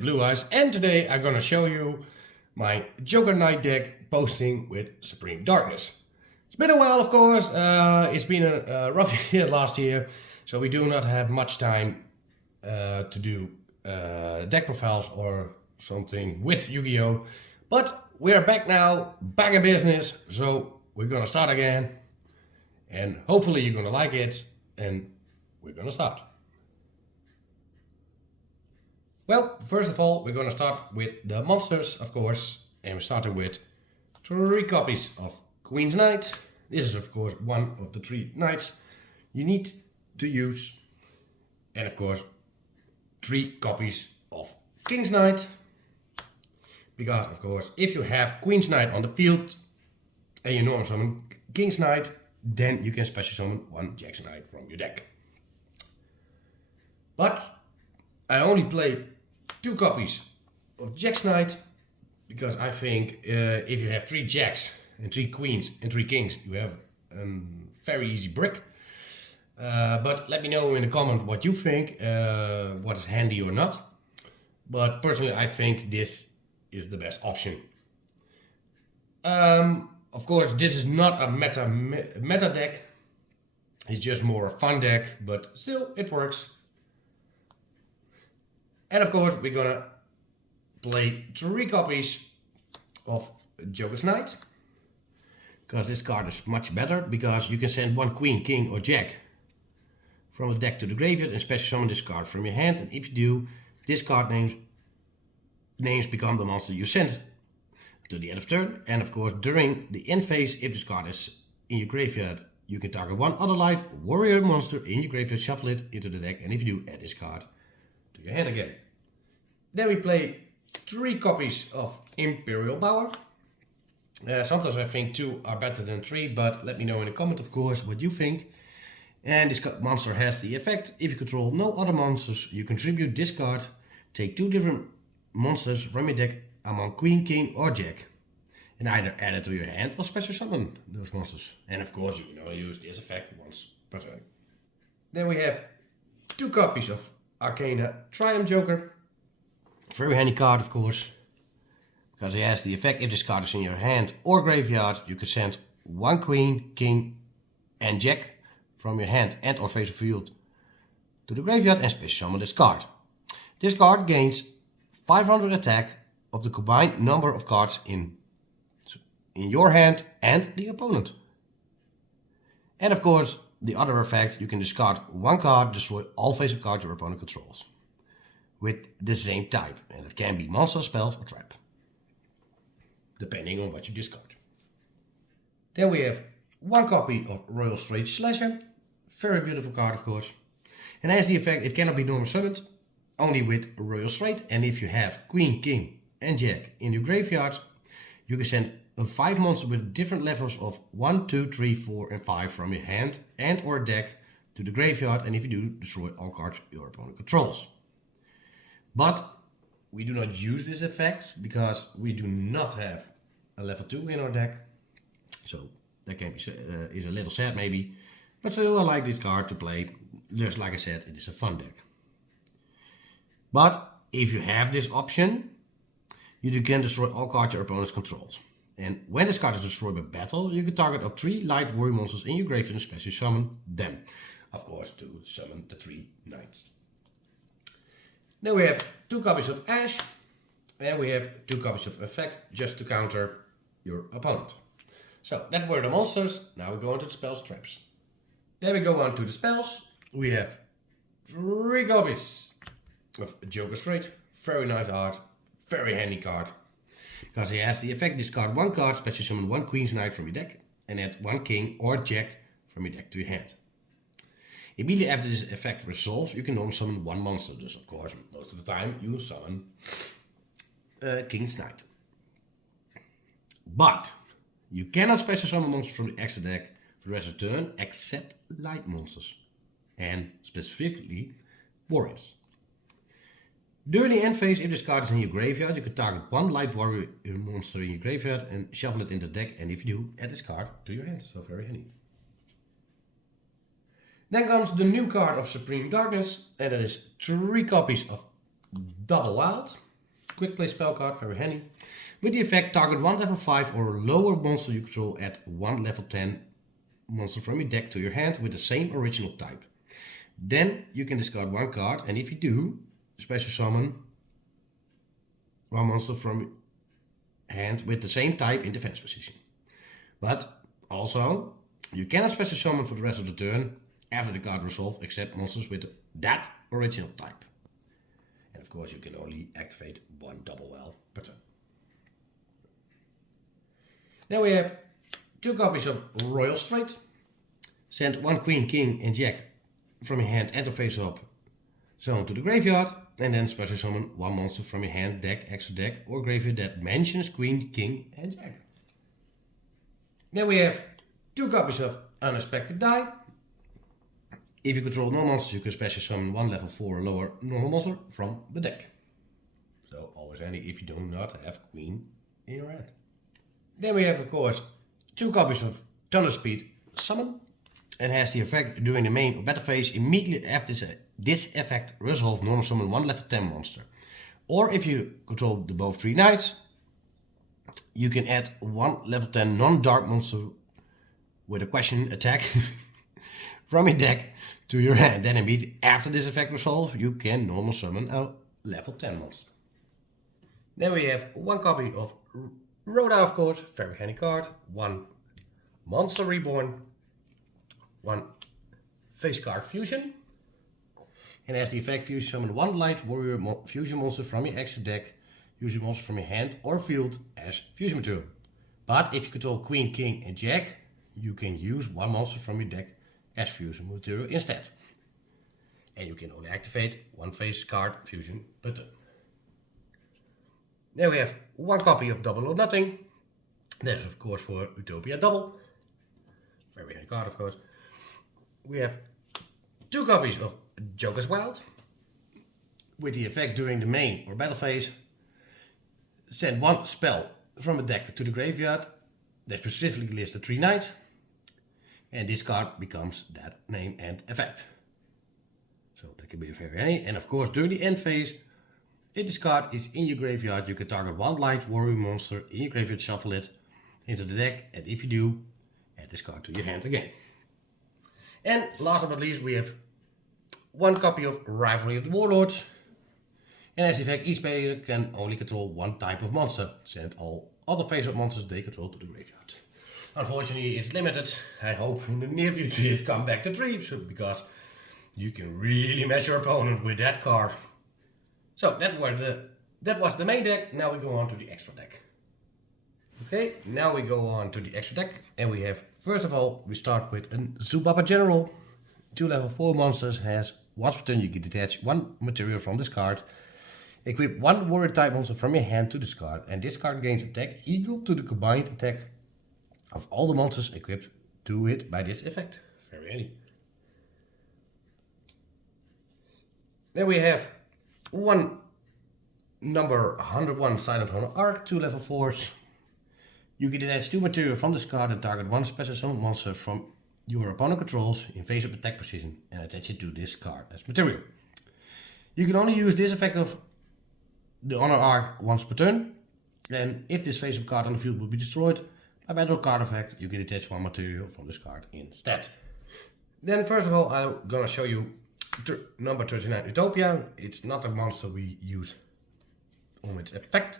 Blue Eyes, and today I'm gonna show you my Joker Knight deck posting with Supreme Darkness. It's been a while, of course. It's been a rough year last year, so we do not have much time to do deck profiles or something with Yu-Gi-Oh! But we're back now, back in business, so we're gonna start again. And hopefully you're gonna like it, and we're gonna start. Well, first of all, we're gonna start with the monsters, of course, and we're starting with 3 copies of Queen's Knight. This is, of course, one of the 3 knights you need to use, and of course, 3 copies of King's Knight. Because, of course, if you have Queen's Knight on the field and you normal summon King's Knight, then you can special summon 1 Jack's Knight from your deck. But I only play 2 copies of Jack's Knight because I think if you have 3 Jacks and 3 Queens and 3 Kings, you have a very easy brick. But let me know in the comment what you think, what is handy or not. But personally, I think this is the best option. Of course, this is not a meta deck. It's just more a fun deck, but still it works. And of course, we're gonna play 3 copies of Joker's Knight. Because this card is much better, because you can send 1 Queen, King or Jack from the deck to the graveyard and special summon this card from your hand. And if you do, this card names become the monster you send to the end of turn. And of course, during the end phase, if this card is in your graveyard, you can target 1 other light warrior monster in your graveyard, shuffle it into the deck, and if you do, add this card to your hand again. Then we play 3 copies of Imperial Power. Sometimes I think 2 are better than 3, but let me know in the comment, of course, what you think. And this monster has the effect: if you control no other monsters, you contribute this card, take 2 different monsters from your deck among Queen, King or Jack, and either add it to your hand or special summon those monsters. And of course, you can only use this effect once per turn. Then we have 2 copies of Arcana Triumph Joker. Very handy card, of course, because it has the effect: if this card is in your hand or graveyard, you can send 1 Queen, King and Jack from your hand and or face of field to the graveyard and special summon this card. This card gains 500 attack of the combined number of cards in your hand and the opponent. And of course, the other effect, you can discard 1 card, destroy all face-up cards your opponent controls with the same type. And it can be monster, spells or trap, depending on what you discard. Then we have 1 copy of Royal Straight Slasher. Very beautiful card, of course. And as the effect, it cannot be normal summoned, only with Royal Straight. And if you have Queen, King and Jack in your graveyard, you can send 5 monsters with different levels of 1, 2, 3, 4 and 5 from your hand and or deck to the graveyard, and if you do, destroy all cards your opponent controls. But we do not use this effect because we do not have a level 2 in our deck, so that can be is a little sad maybe, but still I like this card to play. Just like I said, it is a fun deck. But if you have this option, you can destroy all cards your opponent controls. And when this card is destroyed by battle, you can target up 3 light warrior monsters in your graveyard and specially summon them. Of course, to summon the 3 knights. Then we have 2 copies of Ash, and we have 2 copies of Effect, just to counter your opponent. So that were the monsters. Now we go on to the spells and traps. Then we go on to the spells. We have 3 copies of Joker Straight. Very nice art, very handy card. Because he has the effect: discard 1 card, special summon 1 Queen's Knight from your deck, and add 1 King or Jack from your deck to your hand. Immediately after this effect resolves, you can only summon 1 monster. Dus of course, most of the time you summon King's Knight. But you cannot special summon monsters from the extra deck for the rest of the turn, except light monsters, and specifically warriors. During the end phase, if this card is in your graveyard, you can target 1 light warrior monster in your graveyard and shuffle it in the deck, and if you do, add this card to your hand. So very handy. Then comes the new card of Supreme Darkness, and that is 3 copies of Double Wild. quick play spell card, very handy. With the effect, target one level 5 or lower monster you control add one level 10 monster from your deck to your hand with the same original type. Then you can discard one card, and if you do, special summon one monster from hand with the same type in defense position. But also, you cannot special summon for the rest of the turn after the card resolved except monsters with that original type. And of course you can only activate one double well per turn. Now we have 2 copies of Royal Straight. Send one Queen, King and Jack from your hand and or face up summon to the graveyard, and then special summon one monster from your hand, deck, extra deck or graveyard that mentions Queen, King and Jack. Then we have 2 copies of Unexpected Die. If you control no monsters, you can special summon one level 4 or lower normal monster from the deck. So always handy if you do not have Queen in your hand. Then we have of course 2 copies of Thunder Speed Summon, and has the effect during the main or battle phase. Immediately after this effect, resolve normal summon one level 10 monster. Or if you control the both 3 knights, you can add one level 10 non-dark monster with a question attack from your deck to your hand. Then immediately after this effect resolve, you can normal summon a level 10 monster. Then we have 1 copy of Rhoda, of course, very handy card. 1 Monster Reborn, 1 face card Fusion, and as the effect, fusion summon 1 light warrior fusion monster from your extra deck, using monster from your hand or field as fusion material. But if you control Queen, King and Jack, you can use 1 monster from your deck as fusion material instead. And you can only activate 1 face card fusion per turn. Then we have 1 copy of Double or Nothing. That is of course for Utopia Double. Very handy card of course. We have 2 copies of Joker's Wild. With the effect during the main or battle phase, send 1 spell from a deck to the graveyard that specifically lists the 3 knights, and this card becomes that name and effect. So that can be very handy. And of course during the end phase, if this card is in your graveyard, you can target 1 light warrior monster in your graveyard, shuffle it into the deck, and if you do, add this card to your hand again. And last but not least, we have 1 copy of Rivalry of the Warlords. And as effect, each player can only control 1 type of monster. Send all other face-up monsters they control to the graveyard. Unfortunately, it's limited. I hope in the near future it comes back to 3, because you can really match your opponent with that card. So that was the main deck. Now we go on to the extra deck. Okay, now we go on to the extra deck, and we have, first of all, we start with a Zubaba General. 2 level 4 monsters, has once per turn you can detach 1 material from this card. Equip 1 warrior type monster from your hand to this card, and this card gains attack equal to the combined attack of all the monsters equipped to it by this effect. Very handy. Then we have 1 number 101 Silent Hunter Arc, 2 level 4s. You can detach 2 material from this card and target 1 special summon monster from your opponent controls in face-up attack position and attach it to this card as material. You can only use this effect of the Honor Arc once per turn, and if this face-up card on the field will be destroyed by battle card effect, you can detach 1 material from this card instead. Then first of all, I'm gonna show you number 39 Utopia. It's not a monster we use on its effect,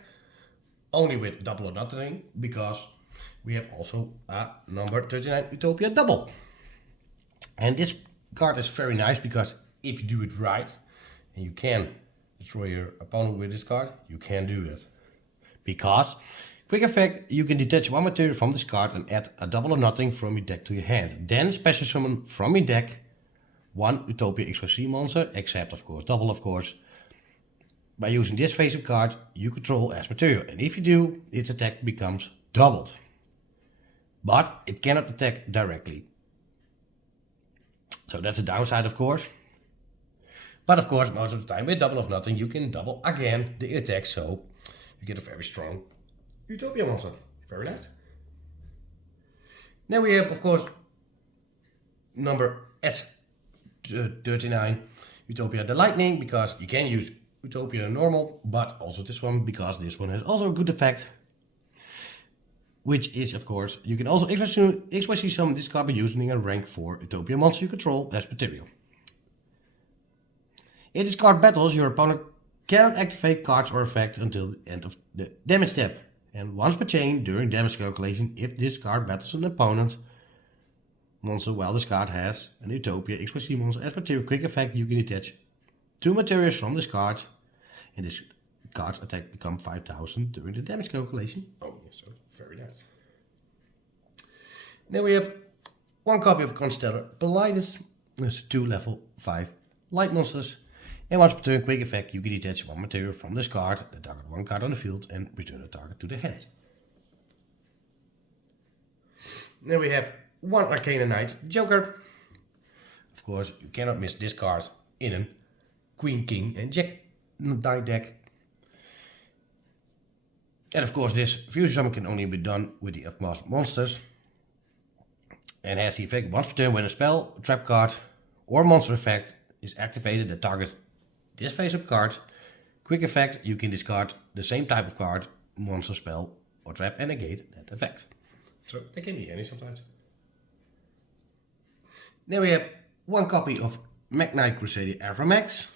only with Double or Nothing, because we have also a number 39 Utopia Double. And this card is very nice because if you do it right, and you can destroy your opponent with this card, you can do it. Because, quick effect, you can detach 1 material from this card and add a Double or Nothing from your deck to your hand. Then special summon from your deck 1 Utopia XYZ monster, except of course Double of course. By using this face-up card you control as material, and if you do, its attack becomes doubled. But it cannot attack directly. So that's a downside of course. But of course most of the time with Double or Nothing you can double again the attack, so you get a very strong Utopia monster. Very nice. Then we have of course number S39 Utopia the Lightning, because you can use Utopia and normal, but also this one, because this one has also a good effect. Which is, of course, you can also especially summon this card by using a rank 4 Utopia monster you control as material. In this card battles, your opponent cannot activate cards or effects until the end of the damage step. And once per chain, during damage calculation, if this card battles an opponent monster while this card has an Utopia XYZ monster as material quick effect, you can attach 2 materials from this card, and this card's attack becomes 5000 during the damage calculation. Oh, yes, so very nice. Then we have 1 copy of Constellar Politis. There's 2 level 5 light monsters. And once per turn quick effect, you can detach 1 material from this card, the target 1 card on the field, and return the target to the hand. Then we have 1 Arcana Knight Joker. Of course, you cannot miss this card in a Queen, King and Jack die deck. And of course, this fusion summon can only be done with the F-Master monsters. And has the effect once per turn when a spell, trap card, or monster effect is activated that targets this face-up card. Quick effect, you can discard the same type of card, monster, spell, or trap and negate that effect. So they can be handy sometimes. Then we have 1 copy of Knight Crusader Avramax.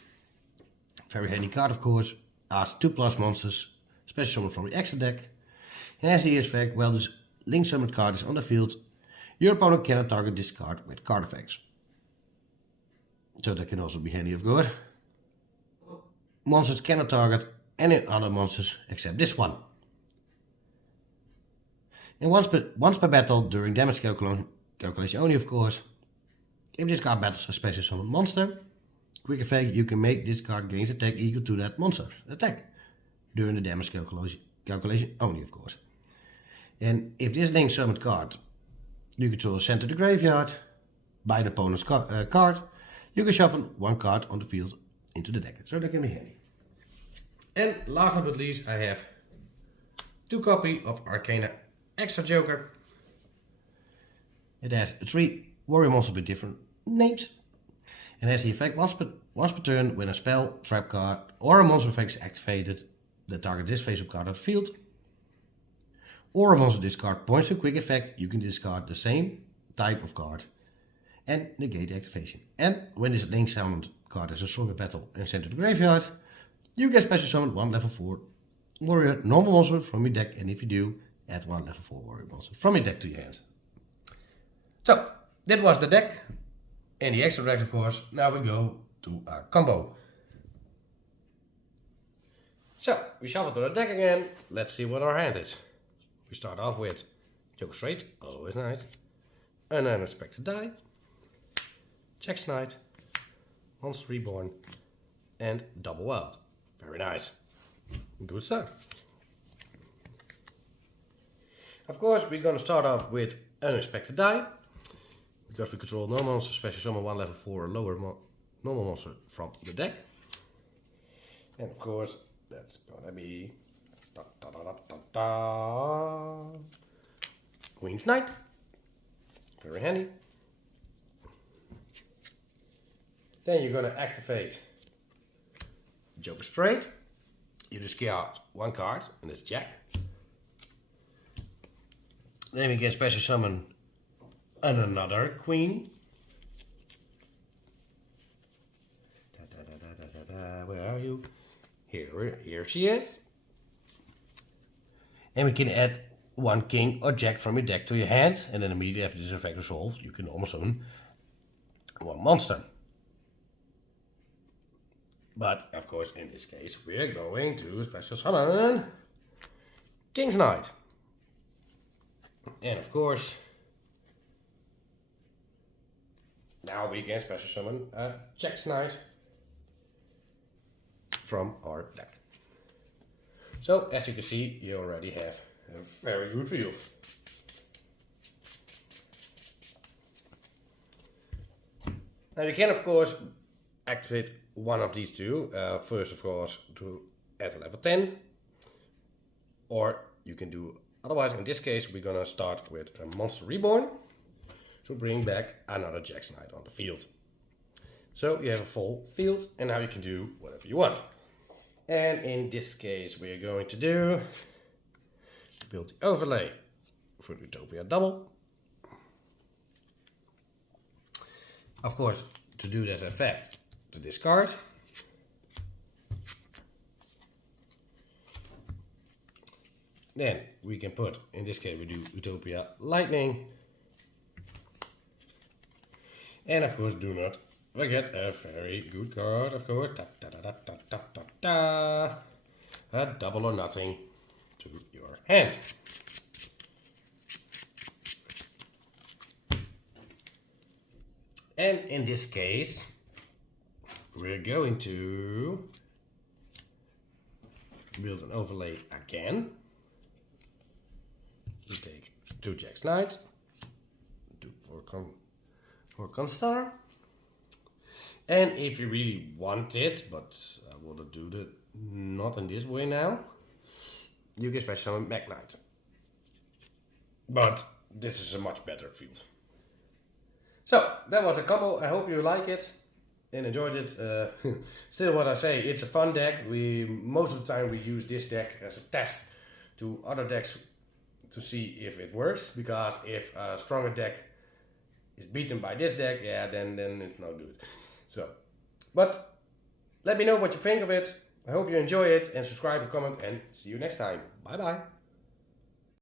Very handy card, of course. Asks 2+ monsters, special summon from the extra deck. And has the effect, while this link summoned card is on the field, your opponent cannot target this card with card effects. So that can also be handy, of course. Monsters cannot target any other monsters except this one. And once per battle during damage calculation only, of course, if this card battles a special summon monster, quick effect, you can make this card gains attack equal to that monster's attack during the damage calculation only, of course. And if this link summoned card you control is sent to the graveyard by the opponent's card, you can shuffle 1 card on the field into the deck. So that can be handy. And last but not least, I have 2 copy of Arcana Extra Joker. It has 3 warrior monsters with different names. And has the effect once per turn when a spell, trap card, or a monster effect is activated that target this face-up card on the field, or a monster discard points to quick effect, you can discard the same type of card and negate the activation. And when this link summoned card is a stronger battle and sent to the graveyard, you can special summon 1 level 4 warrior normal monster from your deck, and if you do, add 1 level 4 warrior monster from your deck to your hand. So, that was the deck and the extra deck, of course. Now we go to our combo. So, we shuffle to the deck again. Let's see what our hand is. We start off with Joker Straight, always nice. An Unexpected Die, Jack's Knight, Monster Reborn, and Double Wild. Very nice. Good start. Of course, we're going to start off with Unexpected Die, because we control no monster, special summon 1 level 4 or lower normal monster from the deck. And of course, that's going to be Queen's Knight. Very handy. Then you're going to activate Joker Straight. You discard 1 card, and it's Jack. Then we can special summon another Queen. Where are you? Here she is. And we can add 1 King or Jack from your deck to your hand, and then immediately after this effect resolves, you can almost summon 1 monster. But of course, in this case, we're going to special summon King's Knight. And of course, now we can special summon Jack's Knight from our deck. So, as you can see, you already have a very good field. Now you can, of course, activate one of these 2. First, of course, to add a level 10. Or you can do otherwise. In this case, we're going to start with a Monster Reborn to bring back another Jack's Knight on the field. So you have a full field, and now you can do whatever you want. And in this case, we're going to build the overlay for Utopia Double. Of course, to do this effect, to discard. Then we can put, in this case, we do Utopia Lightning. And of course, do not forget a very good card, of course. A double or nothing to your hand. And in this case, we're going to build an overlay again. We take 2 Jacks Knight, 2 for Constar. And if you really want it, but I will do that not in this way now, you can special summon Mag Knight. But this is a much better field. So that was a couple. I hope you like it and enjoyed it. Still, what I say, it's a fun deck. Most of the time we use this deck as a test to other decks to see if it works. Because if a stronger deck is beaten by this deck, yeah, then it's not good. So, but let me know what you think of it. I hope you enjoy it, and subscribe and comment, and see you next time. Bye bye.